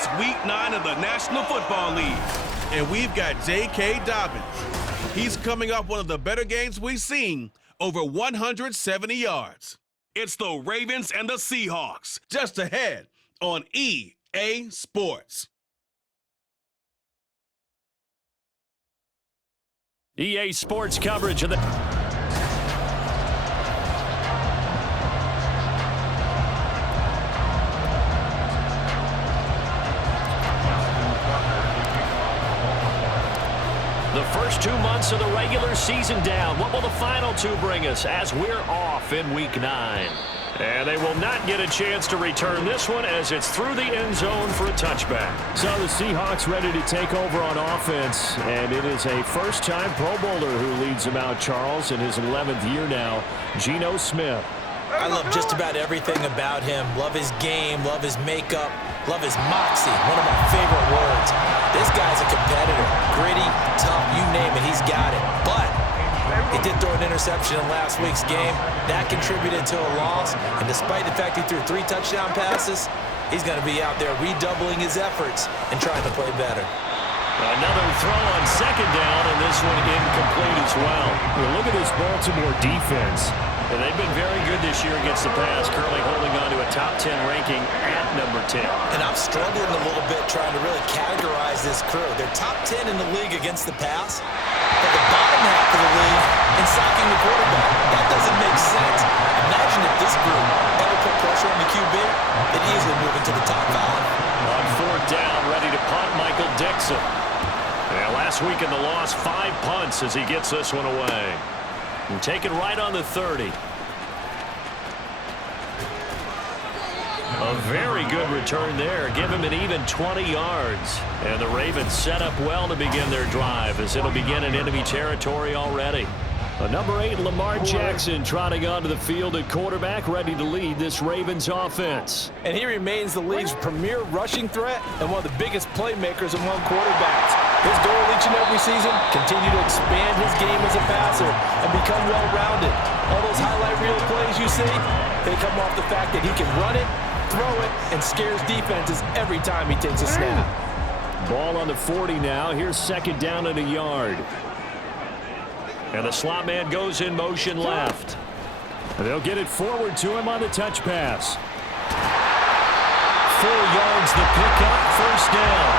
It's Week 9 of the National Football League, and we've got J.K. Dobbins. He's coming off one of the better games we've seen, over 170 yards. It's the Ravens and the Seahawks, just ahead on EA Sports. EA Sports coverage of the... The first 2 months of the regular season down. What will the final two bring us as we're off in Week 9? And they will not get a chance to return this one as it's through the end zone for a touchback. So the Seahawks ready to take over on offense, and it is a first-time Pro Bowler who leads them out, Charles, in his 11th year now, Geno Smith. I love just about everything about him. Love his game, love his makeup, love his moxie, one of my favorite words. This guy's a competitor, gritty, tough, you name it, he's got it. But he did throw an interception in last week's game. That contributed to a loss, and despite the fact he threw 3 touchdown passes, he's going to be out there redoubling his efforts and trying to play better. Another throw on second down, and this one incomplete as well. Well, look at this Baltimore defense. And they've been very good this year against the pass, currently holding on to a top 10 ranking at number 10. And I'm struggling a little bit trying to really categorize this crew. They're top 10 in the league against the pass, but the bottom half of the league in sacking the quarterback. That doesn't make sense. Imagine if this group ever put pressure on the QB, they'd easily move into the top 5. On fourth down, ready to punt, Michael Dixon. Yeah, last week in the loss, 5 punts as he gets this one away. And taken right on the 30. A very good return there. Give him an even 20 yards. And the Ravens set up well to begin their drive as it'll begin in enemy territory already. Number 8, Lamar Jackson, trotting onto the field at quarterback, ready to lead this Ravens offense. And he remains the league's premier rushing threat and one of the biggest playmakers among quarterbacks. His goal each and every season, continue to expand his game as a passer and become well-rounded. All those highlight reel plays you see, they come off the fact that he can run it, throw it, and scares defenses every time he takes a snap. Ball on the 40 now. Here's second down and a yard. And the slot man goes in motion left. They'll get it forward to him on the touch pass. 4 yards the pickup, first down.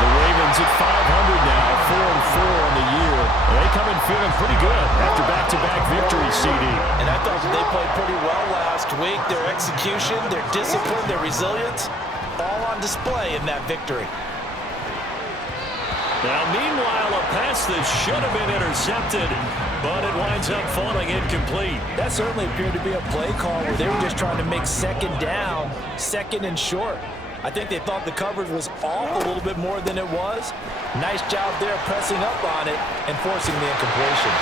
The Ravens at 500 now, 4-4 on the year. They come in feeling pretty good after back-to-back victories, CD. And I thought that they played pretty well last week. Their execution, their discipline, their resilience, all on display in that victory. Now, meanwhile, a pass that should have been intercepted, but it winds up falling incomplete. That certainly appeared to be a play call where they were just trying to make second down, second and short. I think they thought the coverage was off a little bit more than it was. Nice job there pressing up on it and forcing the incompletion.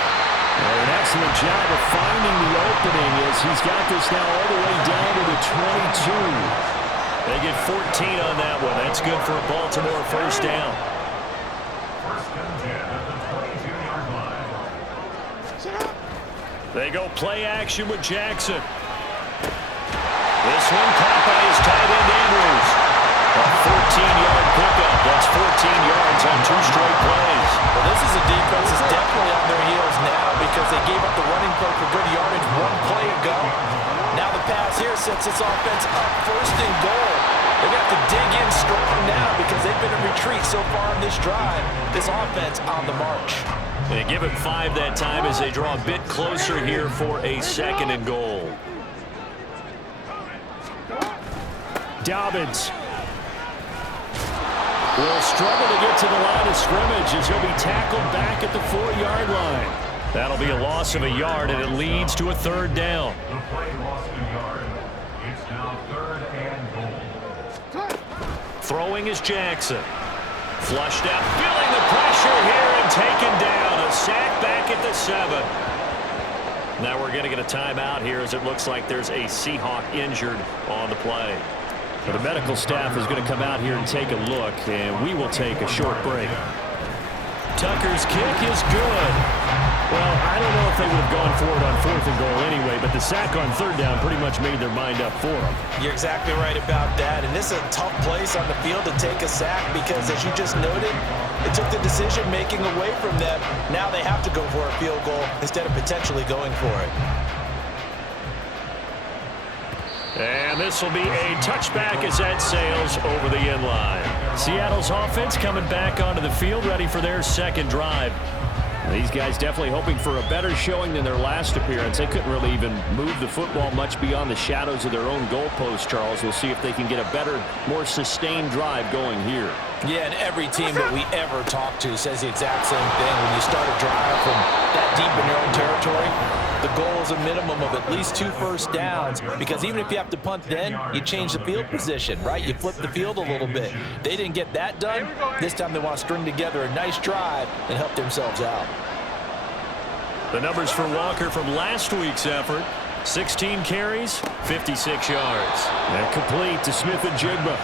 An excellent job of finding the opening as he's got this now all the way down to the 22. They get 14 on that one. That's good for a Baltimore first down. They go play action with Jackson. This one caught by his tight end Andrews. A 14-yard pickup. That's 14 yards on 2 straight plays. Well, this is a defense that's definitely on their heels now because they gave up the running play for good yardage 1 play ago. Now the pass here sets this offense up first and goal. They have to dig in strong now because they've been in retreat so far in this drive. This offense on the march. They give it 5 that time as they draw a bit closer here for a second and goal. Dobbins will struggle to get to the line of scrimmage as he'll be tackled back at the 4-yard line. That'll be a loss of a yard, and it leads to a third down. The play lost a yard. It's now 3rd and goal. Throwing is Jackson. Flushed out, feeling the pressure here and taken down. A sack back at the 7. Now we're going to get a timeout here as it looks like there's a Seahawk injured on the play. The medical staff is going to come out here and take a look, and we will take a short break. Tucker's kick is good. Well, I don't know if if they would have gone for it on 4th and goal anyway, but the sack on 3rd down pretty much made their mind up for them. You're exactly right about that, and this is a tough place on the field to take a sack because, as you just noted, it took the decision-making away from them. Now they have to go for a field goal instead of potentially going for it. And this will be a touchback as that sails over the end line. Seattle's offense coming back onto the field, ready for their second drive. These guys definitely hoping for a better showing than their last appearance. They couldn't really even move the football much beyond the shadows of their own goalpost, Charles. We'll see if they can get a better, more sustained drive going here. Yeah, and every team that we ever talk to says the exact same thing. When you start a drive from that deep in your own territory, the goal is a minimum of at least 2 first downs, because even if you have to punt then, you change the field position, right? You flip the field a little bit. They didn't get that done. This time they want to string together a nice drive and help themselves out. The numbers for Walker from last week's effort: 16 carries, 56 yards. And complete to Smith and Jigba.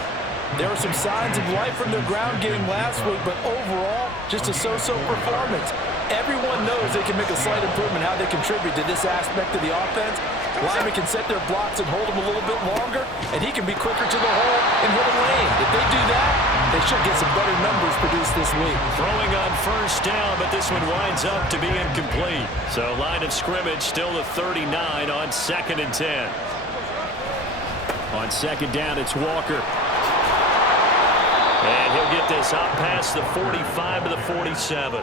There were some signs of life from their ground game last week, but overall, just a so-so performance. Everyone knows they can make a slight improvement how they contribute to this aspect of the offense. Linemen can set their blocks and hold them a little bit longer, and he can be quicker to the hole and hit a lane. If they do that, they should get some better numbers produced this week. Throwing on 1st down, but this one winds up to be incomplete. So line of scrimmage still the 39 on 2nd and 10. On 2nd down, it's Walker. And he'll get this up past the 45 to the 47.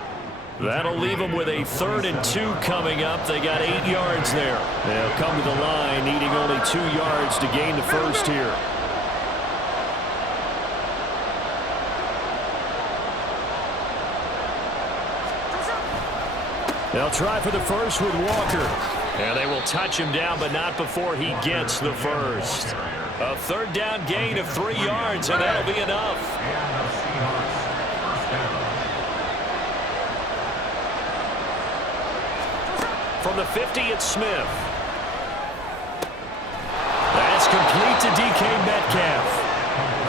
That'll leave them with a 3rd and 2 coming up. They got 8 yards there. They'll come to the line, needing only 2 yards to gain the first here. They'll try for the first with Walker. And they will touch him down, but not before he gets the first. A 3rd down gain of 3 yards, and that'll be enough. From the 50, it's Smith. That's complete to DK Metcalf.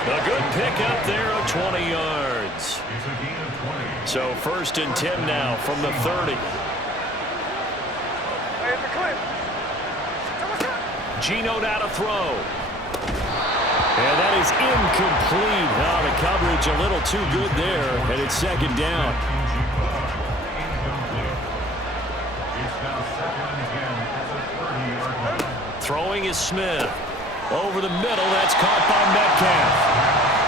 A good pickup there of 20 yards. So 1st and 10 now from the 30. Geno now to throw. And that is incomplete. Now the coverage a little too good there, and it's 2nd down. Throwing is Smith. Over the middle, that's caught by Metcalf.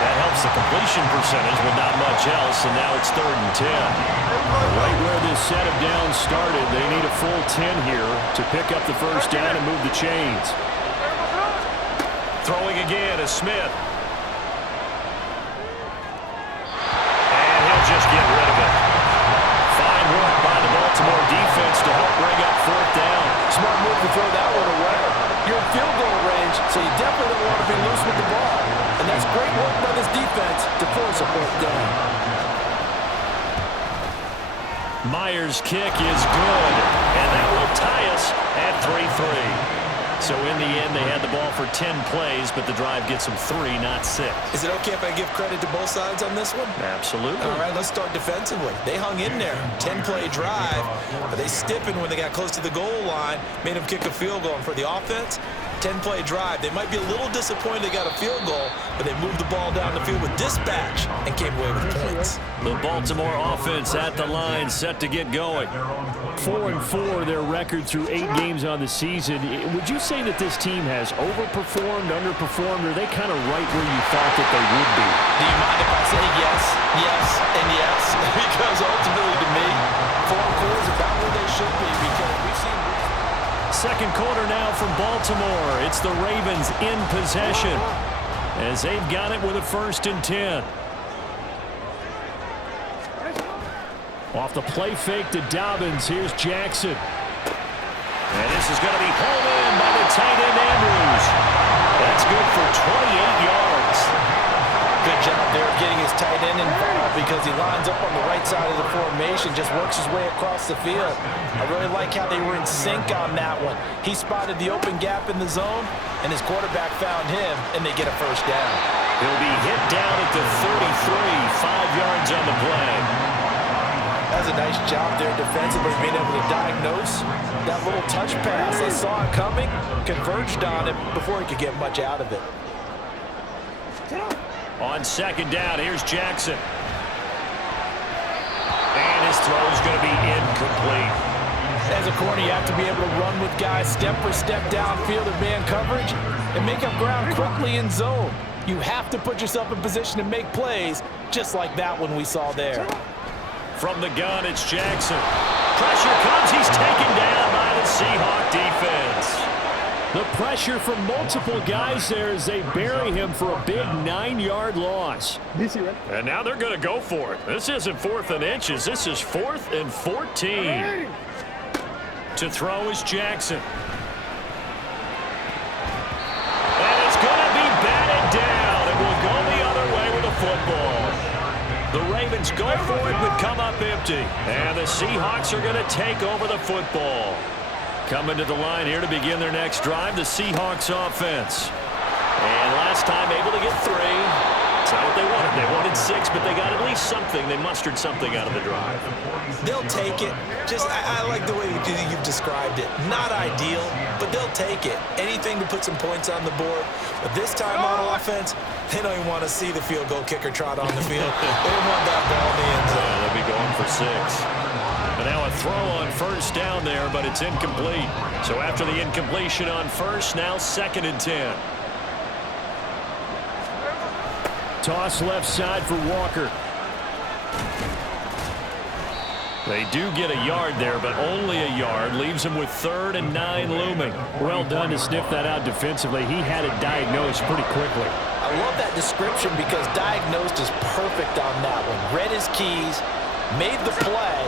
That helps the completion percentage, but not much else, and now it's 3rd and 10. Right where this set of downs started, they need a full 10 here to pick up the 1st down and move the chains. Throwing again is Smith. And he'll just get rid of it. Fine work by the Baltimore defense to help bring up 4th down. Smart move to throw that one away. You're in field goal range, so you definitely don't want to be loose with the ball. And that's great work by this defense to force a 4th down. Myers' kick is good, and that will tie us at 3-3. So in the end, they had the ball for 10 plays, but the drive gets them 3, not 6. Is it okay if I give credit to both sides on this one? Absolutely. All right, let's start defensively. They hung in there. 10-play drive, but they stiffened when they got close to the goal line, made them kick a field goal. And for the offense, 10-play drive. They might be a little disappointed they got a field goal, but they moved the ball down the field with dispatch and came away with points. The Baltimore offense at the line, set to get going. 4-4, their record through 8 games on the season. Would you say that this team has overperformed, underperformed, or are they kind of right where you thought that they would be? Do you mind if I say yes, yes, and yes? Because ultimately, to me, 4-4 is about where they should be, because we've seen... 2nd quarter now from Baltimore. It's the Ravens in possession as they've got it with a 1st and 10. Off the play fake to Dobbins. Here's Jackson. And this is going to be hauled in by the tight end Andrews. That's good for 28 yards. Good job there of getting his tight end involved, because he lines up on the right side of the formation, just works his way across the field. I really like how they were in sync on that one. He spotted the open gap in the zone, and his quarterback found him, and they get a 1st down. He'll be hit down at the 33, 5 yards on the play. As does a nice job there defensively, being able to diagnose that little touch pass. They saw it coming, converged on it before he could get much out of it. On second down, here's Jackson. And his throw is going to be incomplete. As a corner, you have to be able to run with guys step for step downfield in man coverage and make up ground quickly in zone. You have to put yourself in position to make plays, just like that one we saw there. From the gun, it's Jackson. Pressure comes. He's taken down by the Seahawk defense. The pressure from multiple guys there as they bury him for a big 9-yard loss. And now they're going to go for it. This isn't 4th and inches. This is 4th and 14. To throw is Jackson. And it's going to be batted down. It will go the other way with the football. The Ravens go for it but come up empty. And the Seahawks are going to take over the football. Coming to the line here to begin their next drive, the Seahawks offense. And last time able to get 3. That's not what they wanted. They wanted 6, but they got at least something. They mustered something out of the drive. They'll take it. I like the way you've described it. Not ideal, but they'll take it. Anything to put some points on the board. But this time on offense, they don't even want to see the field goal kicker trot on the field. They don't want that ball in the end zone. Yeah, they'll be going for 6. But now a throw on first down there, but it's incomplete. So after the incompletion on first, now 2nd and 10. Toss left side for Walker. They do get a yard there, but only a yard. Leaves him with 3rd and 9 looming. Well done to sniff that out defensively. He had it diagnosed pretty quickly. I love that description because diagnosed is perfect on that one. Read his keys, made the play,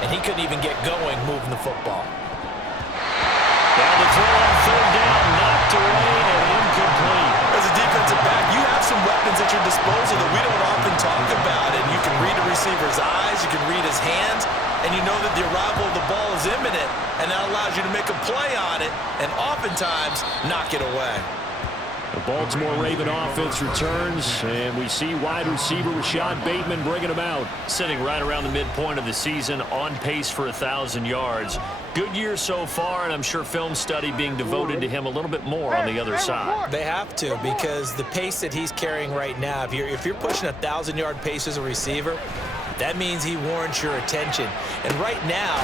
and he couldn't even get going moving the football. Down the throw on 3rd down, knocked away and incomplete. As a defensive back, you have some weapons at your disposal that we don't often talk about. And you can read a receiver's eyes, you can read his hands, and you know that the arrival of the ball is imminent, and that allows you to make a play on it and oftentimes knock it away. The Baltimore Raven offense returns, and we see wide receiver Rashad Bateman bringing him out. Sitting right around the midpoint of the season, on pace for 1,000 yards. Good year so far, and I'm sure film study being devoted to him a little bit more on the other side. They have to, because the pace that he's carrying right now, if you're pushing 1,000-yard pace as a receiver, that means he warrants your attention. And right now,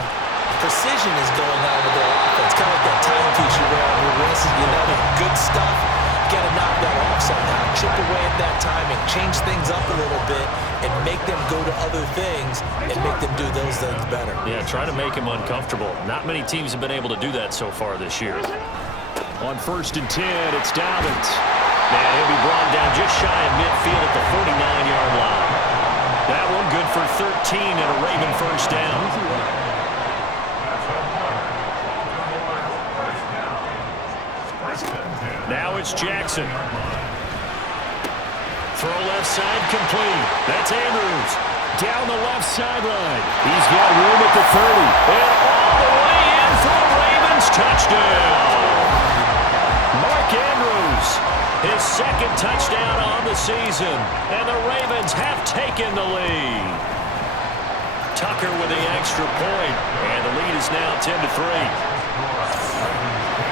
precision is going on with their offense. Kind of like that timepiece you wear on your wrist. You know, the good stuff. Got to knock that off somehow. Chip away at that timing. Change things up a little bit and make them go to other things and make them do those things better. Yeah, try to make him uncomfortable. Not many teams have been able to do that so far this year. On 1st and 10, it's Dobbins. And he'll be brought down just shy of midfield at the 49-yard line. That one good for 13 and a Raven first down. Now it's Jackson. Throw left side complete. That's Andrews. Down the left sideline. He's got room at the 30. And all the way in for the Ravens. Touchdown. Mark Andrews. His 2nd touchdown on the season. And the Ravens have taken the lead. Tucker with the extra point. And the lead is now 10-3.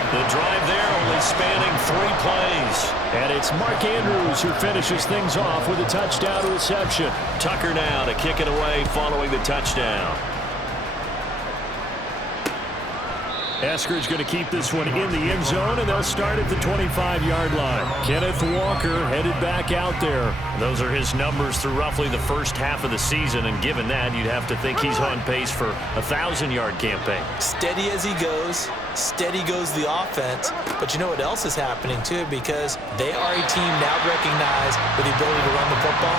The drive there only spanning 3 plays. And it's Mark Andrews who finishes things off with a touchdown reception. Tucker now to kick it away following the touchdown. Eskridge going to keep this one in the end zone, and they'll start at the 25-yard line. Kenneth Walker headed back out there. Those are his numbers through roughly the first half of the season, and given that, you'd have to think he's on pace for a 1,000-yard campaign. Steady as he goes. Steady goes the offense. But you know what else is happening, too? Because they are a team now recognized with the ability to run the football.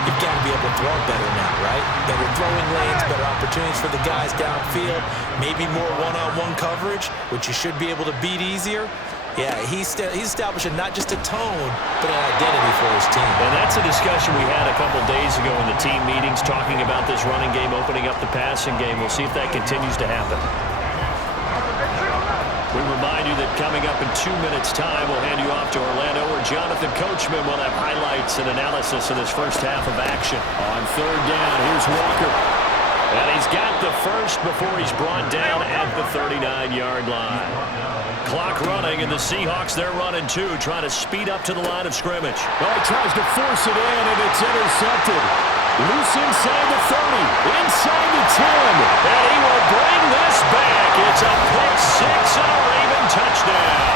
You've got to be able to throw it better now, right? Better throwing lanes, better opportunities for the guys downfield, maybe more one-on-one coverage, which you should be able to beat easier. Yeah, he's establishing not just a tone, but an identity for his team. And that's a discussion we had a couple days ago in the team meetings, talking about this running game, opening up the passing game. We'll see if that continues to happen. We remind you that coming up in 2 minutes' time, we'll hand you off to Orlando, where Jonathan Coachman will have highlights and analysis of this first half of action. On 3rd down, here's Walker. And he's got the first before he's brought down at the 39-yard line. Clock running, and the Seahawks, they're running too, trying to speed up to the line of scrimmage. Well, he tries to force it in, and it's intercepted. Loose inside the 30, inside the 10. And he will bring this back. It's a pick six and a Raven touchdown.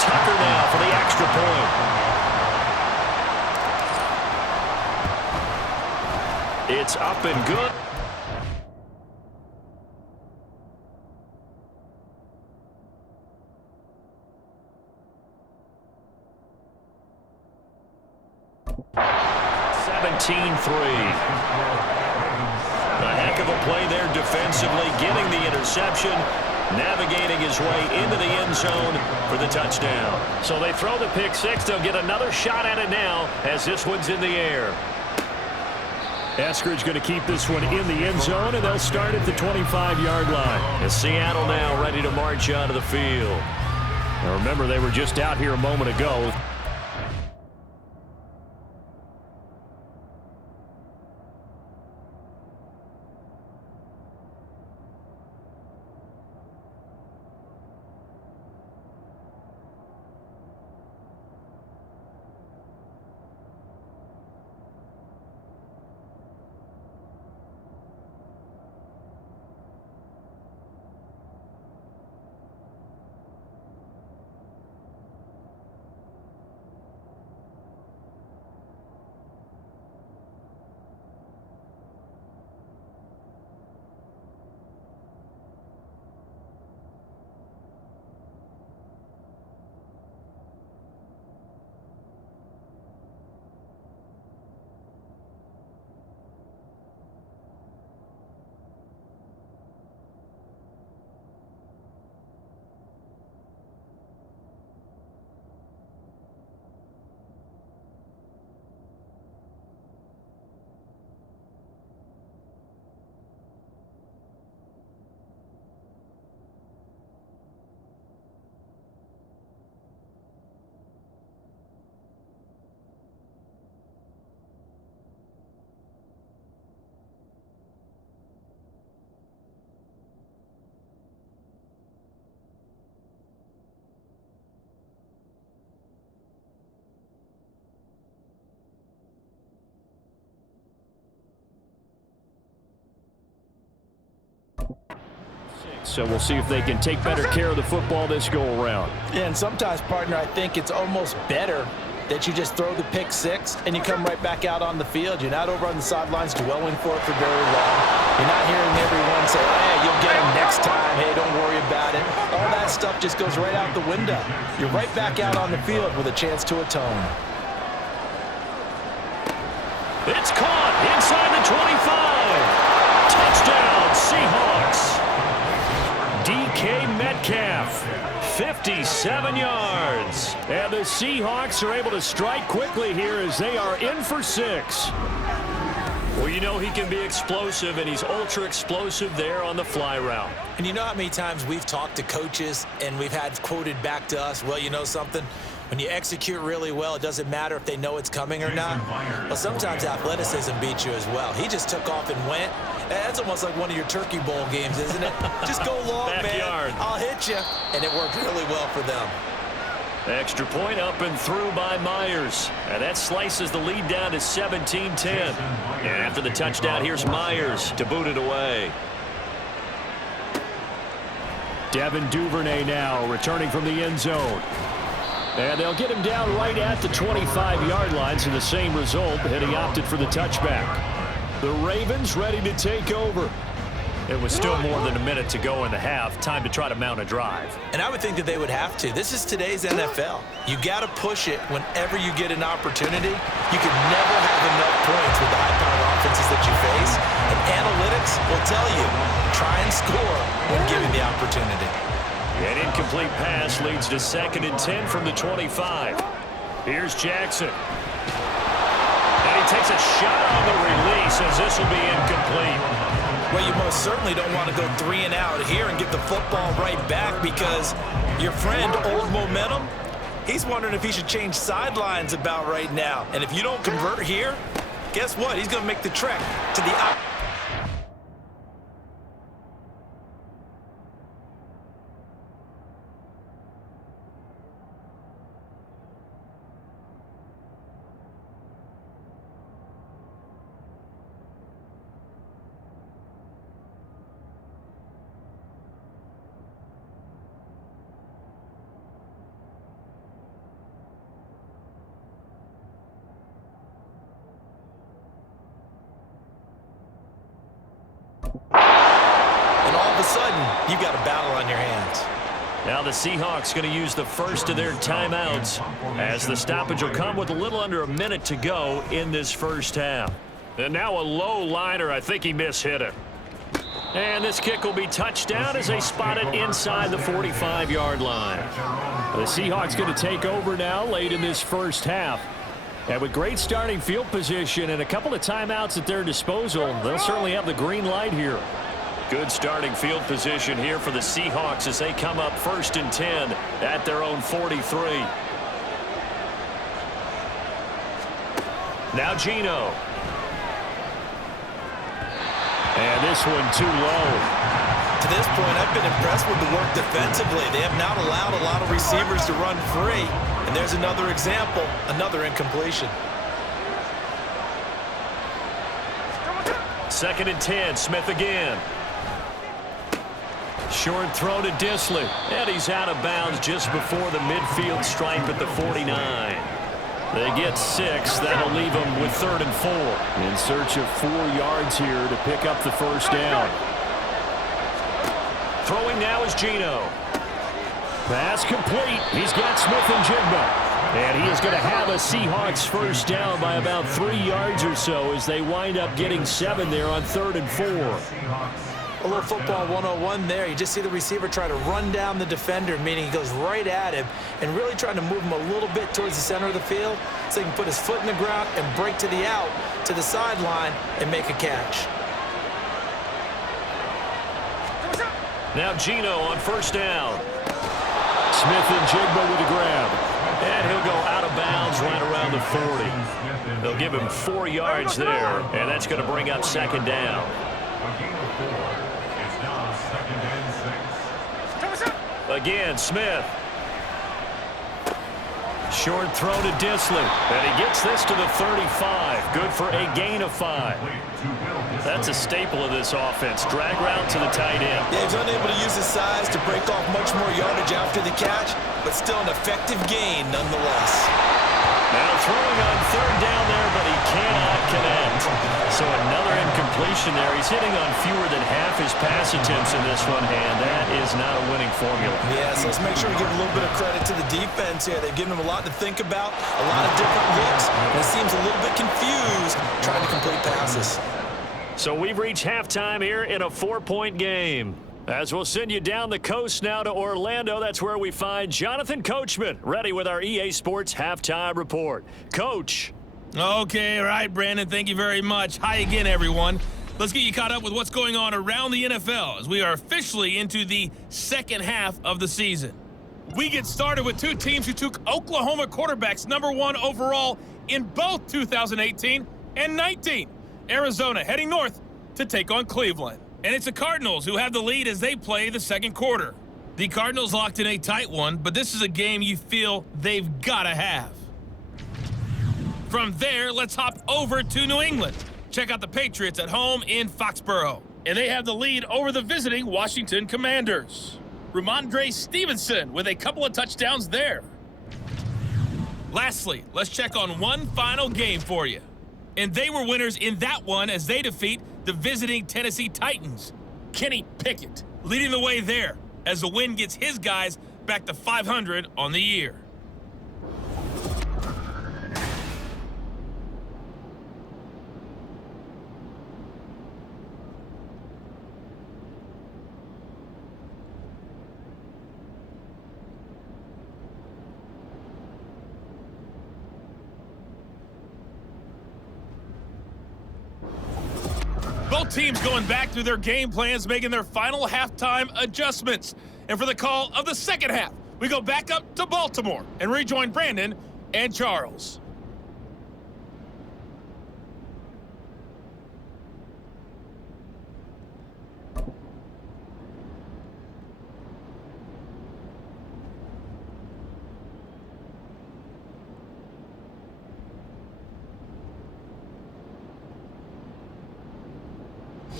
Tucker now for the extra point. It's up and good. A heck of a play there defensively, getting the interception, navigating his way into the end zone for the touchdown. So they throw the pick six. They'll get another shot at it now as this one's in the air. Eskridge going to keep this one in the end zone, and they'll start at the 25-yard line. And Seattle now ready to march onto the field. Now remember, they were just out here a moment ago. So we'll see if they can take better care of the football this go-around. Yeah, and sometimes, partner, I think it's almost better that you just throw the pick six and you come right back out on the field. You're not over on the sidelines dwelling for it for very long. You're not hearing everyone say, hey, you'll get him next time. Hey, don't worry about it. All that stuff just goes right out the window. You're right back out on the field with a chance to atone. It's caught inside the 25. Touchdown, Seahawks. DK Metcalf, 57 yards. And the Seahawks are able to strike quickly here as they are in for 6. Well, you know he can be explosive, and he's ultra-explosive there on the fly route. And you know how many times we've talked to coaches and we've had quoted back to us, well, you know something? When you execute really well, it doesn't matter if they know it's coming or not. But sometimes athleticism beats you as well. He just took off and went. That's almost like one of your Turkey Bowl games, isn't it? Just go long, Backyard. man. I'll hit you. And it worked really well for them. Extra point up and through by Myers. And that slices the lead down to 17-10. And after the touchdown, here's Myers to boot it away. Devin Duvernay now returning from the end zone. And they'll get him down right at the 25-yard line, so the same result, and he opted for the touchback. The Ravens ready to take over. It was still more than a minute to go in the half. Time to try to mount a drive. And I would think that they would have to. This is today's NFL. You got to push it whenever you get an opportunity. You can never have enough points with the high-powered offenses that you face. And analytics will tell you, try and score when given the opportunity. An incomplete pass leads to 2nd and 10 from the 25. Here's Jackson. And he takes a shot on the release as this will be incomplete. Well, you most certainly don't want to go 3 and out here and get the football right back because your friend, Old Momentum, he's wondering if he should change sidelines about right now. And if you don't convert here, guess what? He's going to make the trek to the And all of a sudden, you've got a battle on your hands. Now the Seahawks going to use the first of their timeouts as the stoppage will come with a little under a minute to go in this first half. And now a low liner. I think he mishit it. And this kick will be touched down as they spot it inside the 45-yard line. The Seahawks going to take over now late in this first half. And with great starting field position and a couple of timeouts at their disposal, they'll certainly have the green light here. Good starting field position here for the Seahawks as they come up 1st and 10 at their own 43. Now Geno. And this one too low. To this point, I've been impressed with the work defensively. They have not allowed a lot of receivers to run free. And there's another example, another incompletion. 2nd and 10, Smith again. Short throw to Disley. And he's out of bounds just before the midfield stripe at the 49. They get 6. That'll leave them with 3rd and 4. In search of 4 yards here to pick up the first down. Throwing now is Geno. Pass complete. He's got Smith and Jigba. And he is going to have a Seahawks first down by about 3 yards or so as they wind up getting 7 there on 3rd and 4. A little football 101 there. You just see the receiver try to run down the defender, meaning he goes right at him and really trying to move him a little bit towards the center of the field so he can put his foot in the ground and break to the out, to the sideline, and make a catch. Now Geno on first down. Smith and Jigba with a grab. And he'll go out of bounds right around the 40. They'll give him 4 yards there, and that's going to bring up 2nd down. Again, Smith. Short throw to Disley. And he gets this to the 35. Good for a gain of 5. That's a staple of this offense. Drag route to the tight end. Yeah, he's unable to use his size to break off much more yardage after the catch, but still an effective gain nonetheless. Now throwing on 3rd down there, but he cannot connect. So another incompletion there. He's hitting on fewer than half his pass attempts in this one, and that is not a winning formula. Yeah, so let's make sure we give a little bit of credit to the defense here. They've given him a lot to think about, a lot of different looks, and it seems a little bit confused trying to complete passes. So we've reached halftime here in a 4-point game. As we'll send you down the coast now to Orlando, that's where we find Jonathan Coachman, ready with our EA Sports Halftime Report. Coach. Okay, all right, Brandon, thank you very much. Hi again, everyone. Let's get you caught up with what's going on around the NFL as we are officially into the second half of the season. We get started with 2 teams who took Oklahoma quarterbacks #1 overall in both 2018 and 19. Arizona heading north to take on Cleveland. And it's the Cardinals who have the lead as they play the second quarter. The Cardinals locked in a tight one, but this is a game you feel they've got to have. From there, let's hop over to New England. Check out the Patriots at home in Foxborough. And they have the lead over the visiting Washington Commanders. Ramondre Stevenson with a couple of touchdowns there. Lastly, let's check on one final game for you. And they were winners in that one as they defeat the visiting Tennessee Titans. Kenny Pickett leading the way there as the win gets his guys back to 500 on the year. Both teams going back through their game plans, making their final halftime adjustments. And for the call of the second half, we go back up to Baltimore and rejoin Brandon and Charles.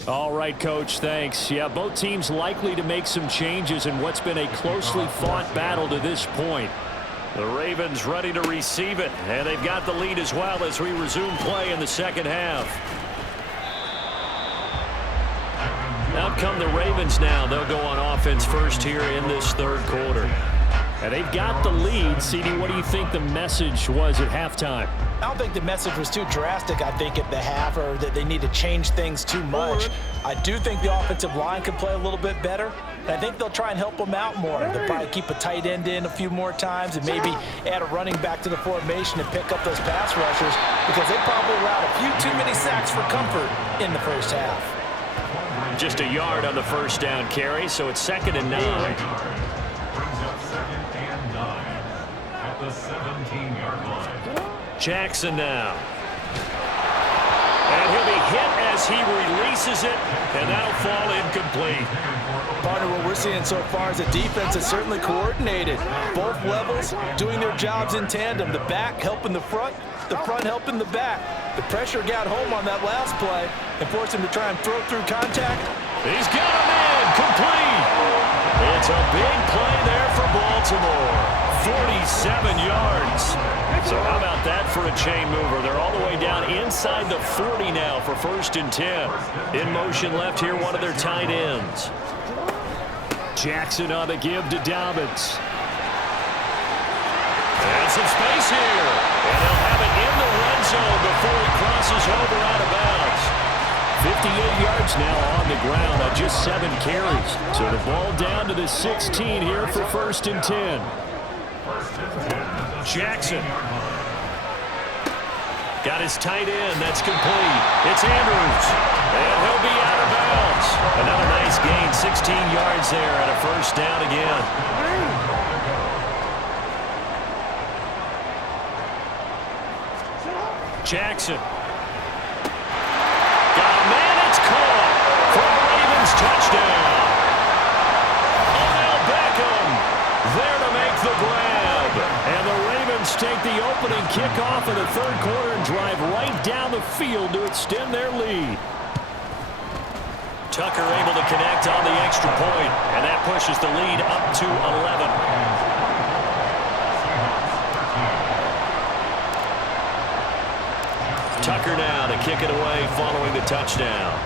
All right, Coach, thanks. Yeah, both teams likely to make some changes in what's been a closely fought battle to this point. The Ravens ready to receive it, and they've got the lead as well as we resume play in the second half. Out come the Ravens now. They'll go on offense first here in this third quarter. And they've got the lead. CD, what do you think the message was at halftime? I don't think the message was too drastic, I think, at the half, or that they need to change things too much. I do think the offensive line can play a little bit better. And I think they'll try and help them out more. They'll probably keep a tight end in a few more times and maybe add a running back to the formation and pick up those pass rushers, because they probably allowed a few too many sacks for comfort in the first half. Just a yard on the first down carry, so it's 2nd and 9. Brings up 2nd and 9 at the 17-yard line. Jackson now. And he'll be hit as he releases it, and that'll fall incomplete. Partner, what we're seeing so far is the defense is certainly coordinated. Both levels doing their jobs in tandem. The back helping the front helping the back. The pressure got home on that last play and forced him to try and throw through contact. He's got him in, complete. It's a big play there for Baltimore. 47 yards. So how about that for a chain mover? They're all the way down inside the 40 now for 1st and 10. In motion left here, one of their tight ends. Jackson on the give to Dobbins. And some space here. And he'll have it in the red zone before he crosses over out of bounds. 58 yards now on the ground on just 7 carries. So the ball down to the 16 here for 1st and 10. Jackson. Got his tight end. That's complete. It's Andrews. And he'll be out of bounds. Another nice gain. 16 yards there and a 1st down again. Jackson. Got a man. It's caught for the Ravens touchdown. Odell Beckham there to make the grab. And the Ravens take the opening kickoff of the third quarter and drive right down the field to extend their lead. Tucker able to connect on the extra point, and that pushes the lead up to 11. Tucker now to kick it away following the touchdown.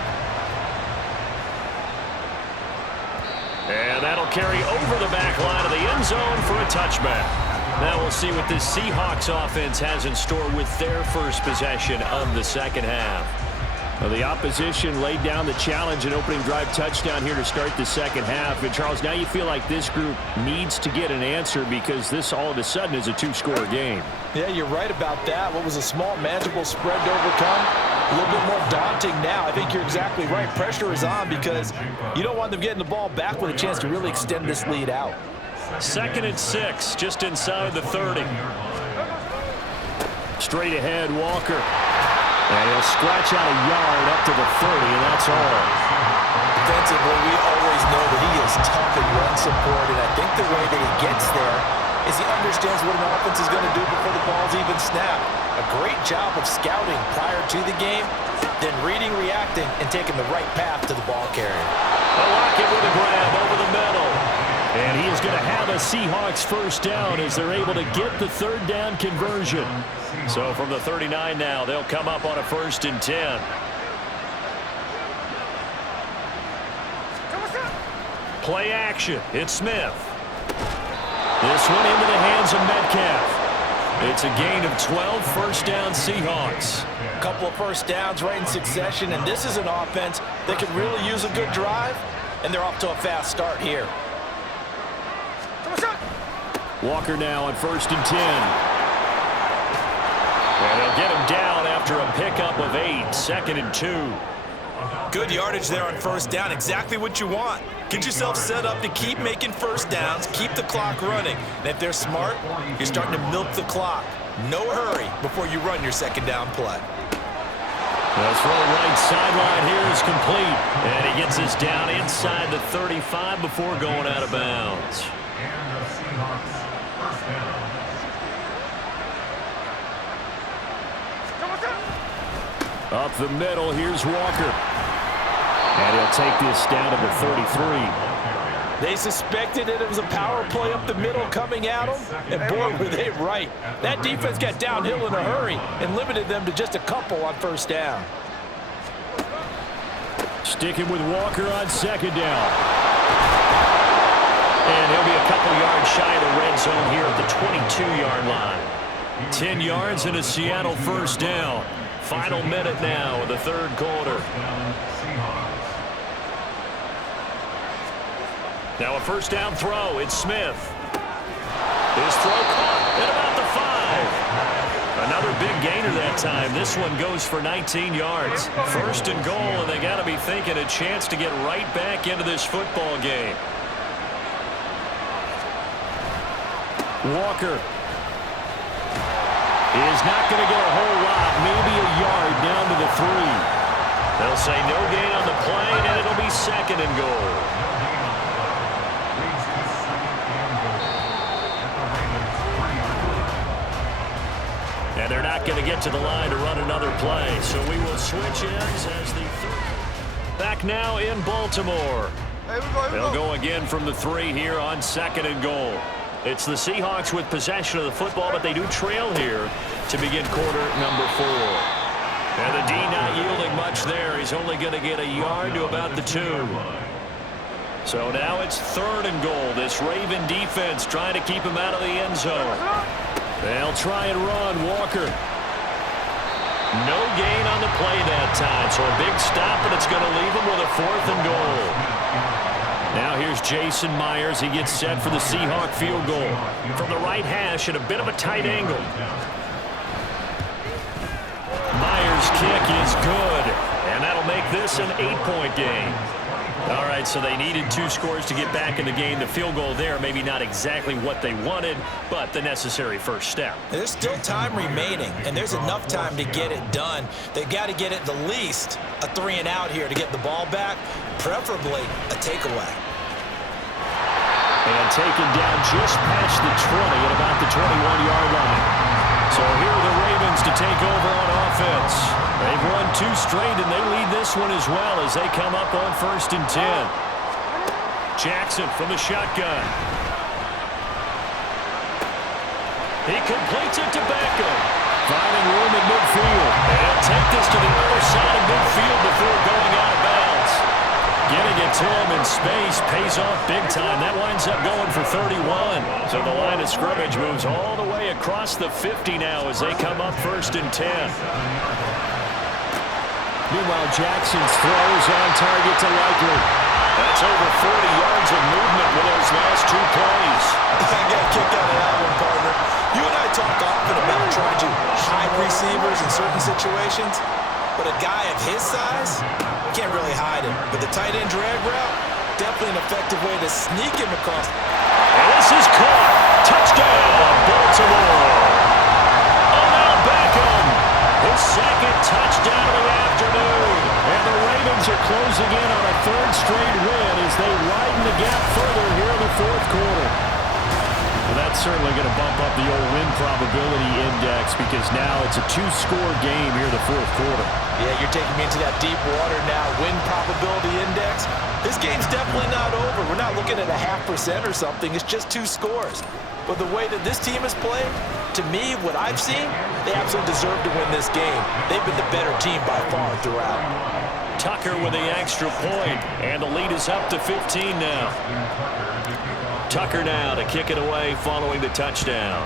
And that'll carry over the back line of the end zone for a touchback. Now we'll see what this Seahawks offense has in store with their first possession of the second half. Well, the opposition laid down the challenge and opening drive touchdown here to start the second half. And, Charles, now you feel like this group needs to get an answer because this all of a sudden is a 2-score game. Yeah, you're right about that. What was a small, manageable spread to overcome, a little bit more daunting now. I think you're exactly right. Pressure is on because you don't want them getting the ball back with a chance to really extend this lead out. 2nd and 6, just inside the 30. Straight ahead, Walker. And he'll scratch out a yard up to the 30, and that's all. Defensively, we always know that he is tough in run support, and I think the way that he gets there is he understands what an offense is going to do before the ball's even snapped. A great job of scouting prior to the game, then reading, reacting, and taking the right path to the ball carrier. Lockett with a grab over the middle. And he is going to have a Seahawks 1st down as they're able to get the 3rd down conversion. So from the 39 now, they'll come up on a 1st and 10. Play action. It's Smith. This one into the hands of Metcalf. It's a gain of 12, 1st down Seahawks. A couple of 1st downs right in succession, and this is an offense that could really use a good drive, and they're off to a fast start here. Walker now on 1st and 10. And they'll get him down after a pickup of 8, 2nd and 2. Good yardage there on 1st down, exactly what you want. Get yourself set up to keep making 1st downs, keep the clock running. And if they're smart, you're starting to milk the clock. No hurry before you run your 2nd down play. The throw right sideline here is complete. And he gets us down inside the 35 before going out of bounds. And the Seahawks 1st down. Up the middle, here's Walker. And he'll take this down to the 33. They suspected that it was a power play up the middle coming at them, and boy, were they right. That defense got downhill in a hurry and limited them to just a couple on 1st down. Sticking with Walker on second down. And he'll be a couple yards shy of the red zone here at the 22-yard line. 10 yards and a Seattle first down. Final minute now of the third quarter. Now a first down throw. It's Smith. His throw caught at about the 5. Another big gainer that time. This one goes for 19 yards. First and goal, and they got to be thinking a chance to get right back into this football game. Walker is not going to get a whole lot, maybe a yard down to the 3. They'll say no gain on the play, and it'll be second and goal. And they're not going to get to the line to run another play, so we will switch ends as the third. Back now in Baltimore. They'll go again from the 3 here on second and goal. It's the Seahawks with possession of the football, but they do trail here to begin quarter number 4. And the D not yielding much there. He's only going to get a yard to about the 2. So now it's third and goal. This Raven defense trying to keep him out of the end zone. They'll try and run. Walker. No gain on the play that time. So a big stop, and it's going to leave him with a 4th and goal. Now here's Jason Myers. He gets set for the Seahawk field goal. From the right hash at a bit of a tight angle. Myers' kick is good. And that'll make this an 8-point game. All right, so they needed 2 scores to get back in the game. The field goal there, maybe not exactly what they wanted, but the necessary first step. There's still time remaining, and there's enough time to get it done. They've got to get it the least a 3 and out here to get the ball back, preferably a takeaway. And taken down just past the 20 at about the 21-yard line. So here are the Ravens to take over on offense. They've won 2 straight, and they lead this one as well as they come up on 1st and 10. Jackson from the shotgun. He completes it to Beckham. Finding room in midfield. And he'll take this to the other side of midfield before going out of bounds. Getting it to him in space pays off big time. That winds up going for 31. So the line of scrimmage moves all the way across the 50 now as they come up 1st and 10. Meanwhile, Jackson's throw is on target to Likely. That's over 40 yards of movement with those last 2 plays. I got a kick out of that one, partner. You and I talk often about trying to hide receivers in certain situations, but a guy of his size can't really hide him. But the tight end drag route, definitely an effective way to sneak him across. And this is caught. Touchdown, Baltimore. Oh, now Beckham. His 2nd touchdown of the afternoon. And the Ravens are closing in on a 3rd straight win as they widen the gap further here in the 4th quarter. Well, that's certainly going to bump up the old win probability index because now it's a 2-score game here in the 4th quarter. Yeah, you're taking me into that deep water now. Win probability index. This game's definitely not over. We're not looking at a 0.5% or something. It's just 2 scores. But the way that this team has played, to me, what I've seen, they absolutely deserve to win this game. They've been the better team by far throughout. Tucker with the extra point, and the lead is up to 15 now. Tucker now to kick it away following the touchdown.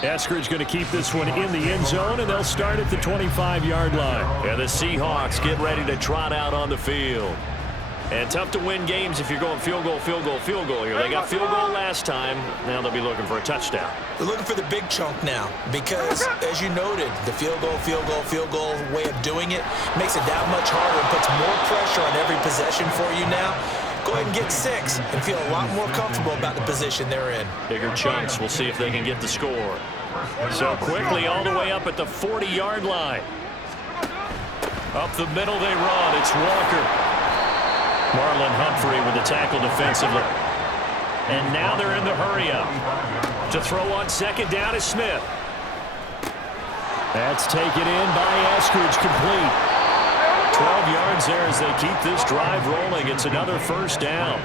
Eskridge going to keep this one in the end zone, and they'll start at the 25-yard line. And the Seahawks get ready to trot out on the field. And tough to win games if you're going field goal, field goal, field goal here. They got field goal last time. Now they'll be looking for a touchdown. They're looking for the big chunk now because, as you noted, the field goal, field goal, field goal way of doing it makes it that much harder and puts more pressure on every possession for you now. Go ahead and get 6 and feel a lot more comfortable about the position they're in. Bigger chunks. We'll see if they can get the score. So quickly all the way up at the 40-yard line. Up the middle they run. It's Walker. Marlon Humphrey with the tackle defensively. And now they're in the hurry-up. To throw on second down is Smith. That's taken in by Eskridge, complete. 12 yards there as they keep this drive rolling. It's another first down.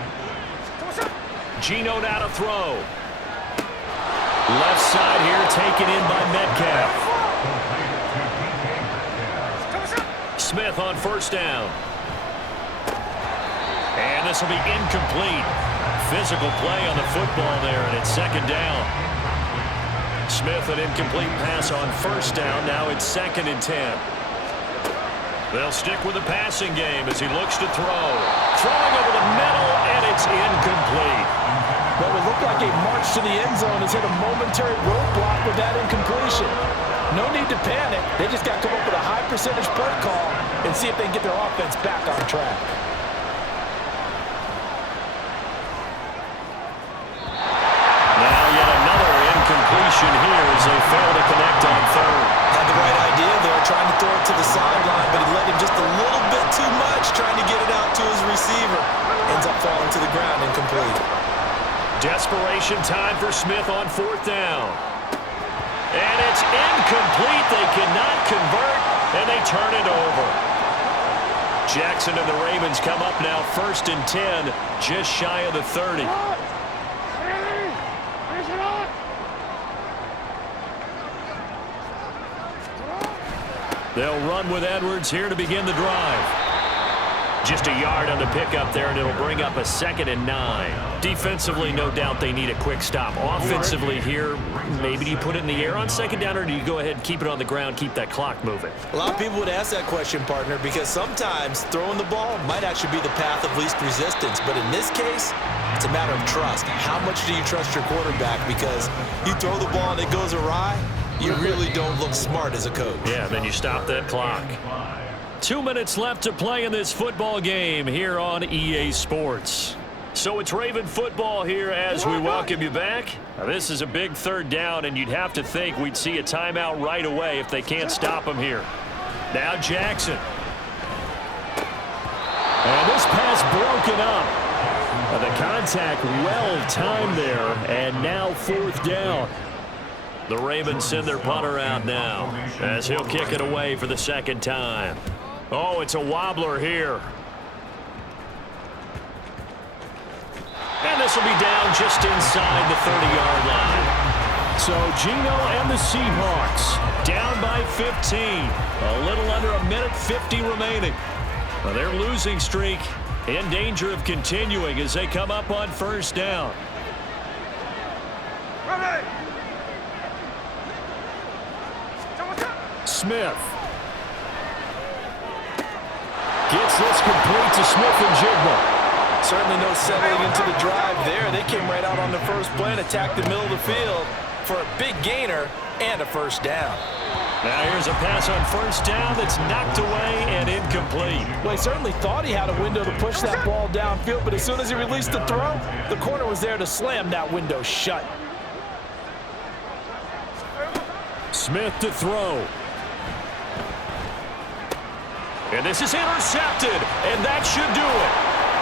Geno now to throw. Left side here taken in by Metcalf. Smith on first down. And this will be incomplete. Physical play on the football there, and it's second down. Smith, an incomplete pass on first down. Now it's 2nd and 10. They'll stick with the passing game as he looks to throw. Throwing over the middle, and it's incomplete. What would look like a march to the end zone has hit a momentary roadblock with that incompletion. No need to panic. They just got to come up with a high percentage play call and see if they can get their offense back on track. Now yet another incompletion here as they fail to connect on third. Had the right idea there, trying to throw it to the sideline, but he let him just a little bit too much, trying to get it out to his receiver. Ends up falling to the ground incomplete. Desperation time for Smith on 4th down. And it's incomplete. They cannot convert, and they turn it over. Jackson and the Ravens come up now 1st and 10, just shy of the 30. They'll run with Edwards here to begin the drive. Just a yard on the pickup there, and it'll bring up a 2nd and 9. Defensively, no doubt they need a quick stop. Offensively here, maybe do you put it in the air on 2nd down, or do you go ahead and keep it on the ground, keep that clock moving? A lot of people would ask that question, partner, because sometimes throwing the ball might actually be the path of least resistance. But in this case, it's a matter of trust. How much do you trust your quarterback? Because you throw the ball and it goes awry, you really don't look smart as a coach. Yeah, then you stop that clock. 2 minutes left to play in this football game here on EA Sports. So it's Raven football here as we welcome you back. Now, this is a big 3rd down, and you'd have to think we'd see a timeout right away if they can't stop him here. Now Jackson. And this pass broken up. The contact well timed there, and now 4th down. The Ravens send their punter out now as he'll kick it away for the 2nd time. Oh, it's a wobbler here. And this will be down just inside the 30-yard line. So Gino and the Seahawks down by 15. A little under a minute 50 remaining. Well, their losing streak in danger of continuing as they come up on 1st down. Smith. Gets this complete to Smith and Jigba. Certainly no settling into the drive there. They came right out on the first play and attacked the middle of the field for a big gainer and a 1st down. Now here's a pass on 1st down that's knocked away and incomplete. Well, he certainly thought he had a window to push that ball downfield, but as soon as he released the throw, the corner was there to slam that window shut. Smith to throw. And this is intercepted, and that should do it.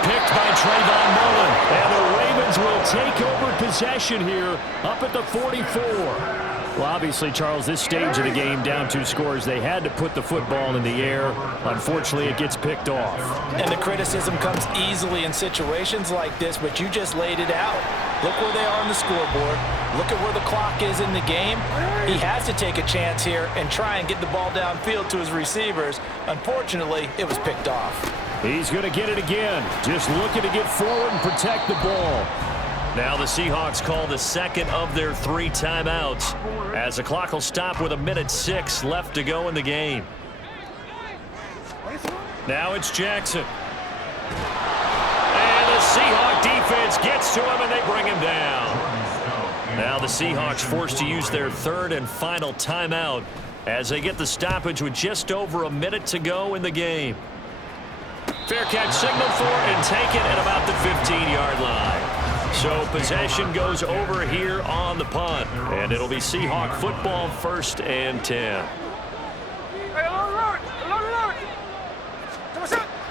Picked by Trayvon Mullen, and the Ravens will take over possession here up at the 44. Well, obviously, Charles, this stage of the game, down 2 scores, they had to put the football in the air. Unfortunately, it gets picked off. And the criticism comes easily in situations like this, but you just laid it out. Look where they are on the scoreboard. Look at where the clock is in the game. He has to take a chance here and try and get the ball downfield to his receivers. Unfortunately, it was picked off. He's going to get it again. Just looking to get forward and protect the ball. Now the Seahawks call the 2nd of their 3 timeouts as the clock will stop with 1:06 left to go in the game. Now it's Jackson. And the Seahawk defense gets to him, and they bring him down. Now the Seahawks forced to use their 3rd and final timeout as they get the stoppage with just over a minute to go in the game. Fair catch signal for and taken at about the 15-yard line. So possession goes over here on the punt, and it'll be Seahawk football 1st and 10.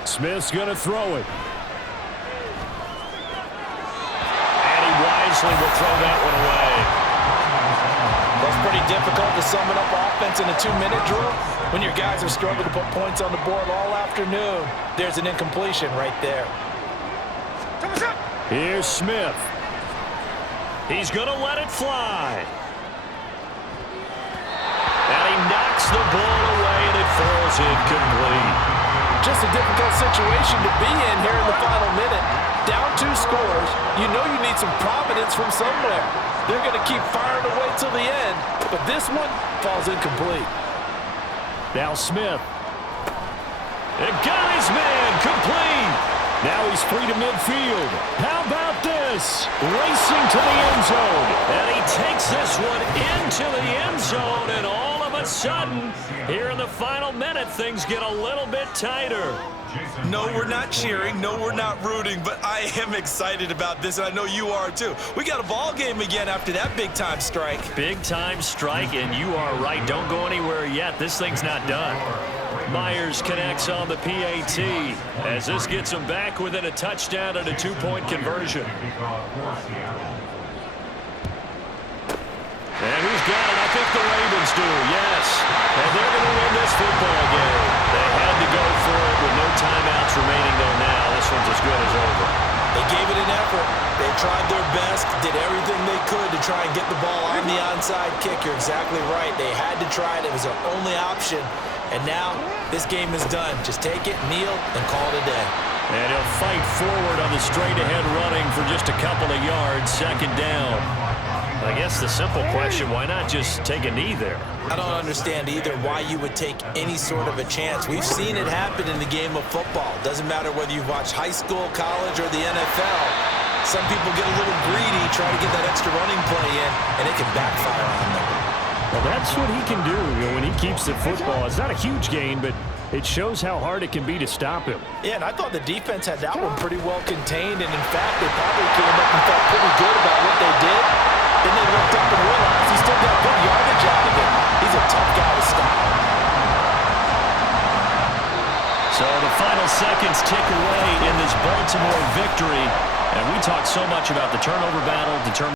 Smith's going to throw it. And he wisely will throw that one away. That's pretty difficult to sum it up offense in a 2-minute drill. When your guys have struggled to put points on the board all afternoon, there's an incompletion right there. Here's Smith. He's going to let it fly. And he knocks the ball away, and it falls is incomplete. Just a difficult situation to be in here in the final minute. Down 2 scores, you know you need some providence from somewhere. They're going to keep firing away till the end, but this one falls incomplete. Now Smith. And got his man complete. Now he's free to midfield. How about this? Racing to the end zone. And he takes this one into the end zone, and all of a sudden, here in the final minute, things get a little bit tighter. No, we're not cheering. No, we're not rooting, but I am excited about this, and I know you are too. We got a ball game again after that big-time strike. Big-time strike, and you are right. Don't go anywhere yet. This thing's not done. Myers connects on the PAT as this gets him back within a touchdown and a 2-point conversion. And who's got it? I think the Ravens do, yes. And they're going to win this football game. They had to go for it with no timeouts remaining there now. This one's as good as over. They gave it an effort. They tried their best, did everything they could to try and get the ball on the onside kick. You're exactly right. They had to try it. It was their only option. And now this game is done. Just take it, kneel, and call it a day. And he'll fight forward on the straight-ahead running for just a couple of yards, second down. I guess the simple question, why not just take a knee there? I don't understand either why you would take any sort of a chance. We've seen it happen in the game of football. Doesn't matter whether you've watched high school, college, or the NFL. Some people get a little greedy, try to get that extra running play in, and it can backfire on them. Well, that's what he can do when he keeps the football. It's not a huge gain, but it shows how hard it can be to stop him. Yeah, and I thought the defense had that one pretty well contained, and in fact, they probably came up and felt pretty good about what they did. Then they looked up and realized he still got good yardage out of it. He's a tough guy to stop. So the final seconds tick away in this Baltimore victory. And we talked so much about the turnover battle, determined